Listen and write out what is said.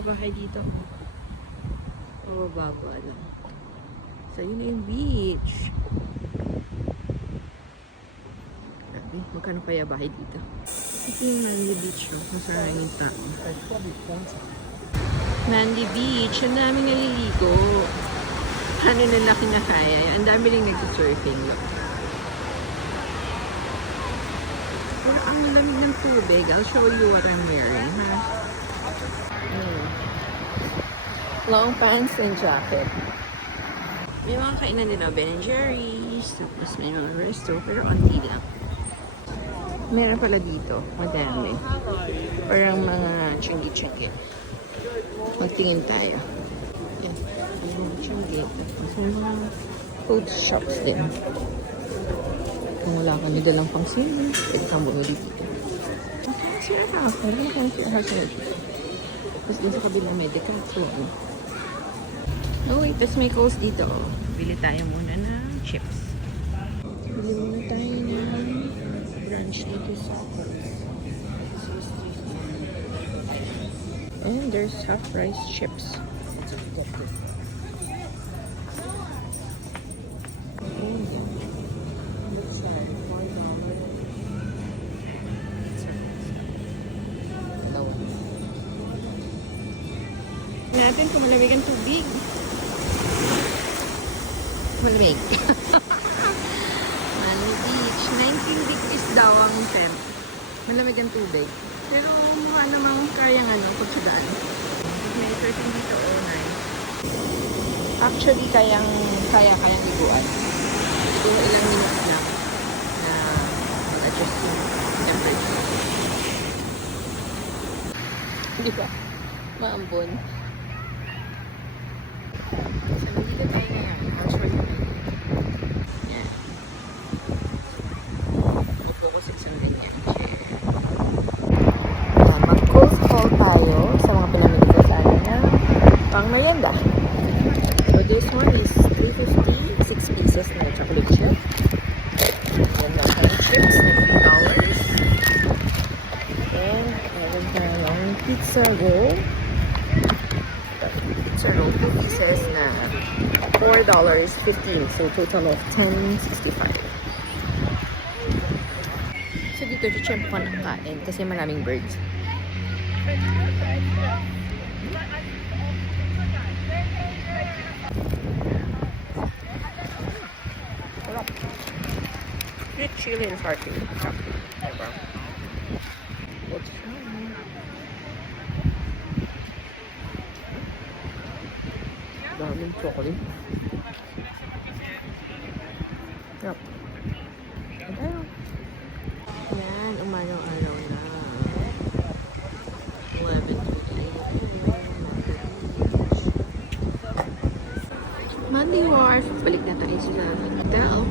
mga bahay dito. Mababa lang. So, yun na yung beach. Grabe, magkano kaya bahay dito? Ito yung Manly Beach, no? Masaraming tao. Manly Beach, ang daming naliligo. Paano nila kinakaya? Ang dami rin nag-surfing. Pero ang lamig ng tubig. I'll show you what I'm wearing, ha? Long pants and jacket. May mga kainan nila, Ben & Jerry's. Tapos may mga resto, pero onti lang. Meron pala dito, madami. Parang mga tsingi-tsingi. Magtingin tayo. Yan. May mga tsingi. Tapos may mga food shops din. Kung wala ka nila lang pang sili, pwede kang bumili dito. Okay, sila house. Meron na kayong sila house na dito. Tapos din sa kabilang may Decathlon. Oh wait, tapos may coast dito. Bili tayo muna ng chips. Bili muna tayo ng brunch dito sa Coast. And there's half rice chips. Natin kung malamig ang tubig. Malamig. Manly Beach. 19 degrees daw ang tent. Malamig ang tubig. Pero mukha namang kayang pagsadaan. May surfing dito, nice. Actually, kayang liguan. Siguro ilang minutes lang na adjust yung temperature. Di ba? Maambon. So, nandito tayo ngayon. I'll show you. Yan. Opo ko sa isang ganyan. Mag-coast call tayo sa mga pinamili ko sa akin na pang merienda. So, this one is $3.50, 6 pieces na chocolate chip. And then the chips, $15. And meron tayong pizza roll. Pizza roll, 2 pieces na $4.15. So, total of $10.65. So, dito, chichempo ko ng kain kasi maraming birds. Good chili and party. What's wrong? Daming chocolate. Yup. Ayan. Yan, umaraw-araw na. 11:28. Manly Wharf. Balik na tayo sa hotel.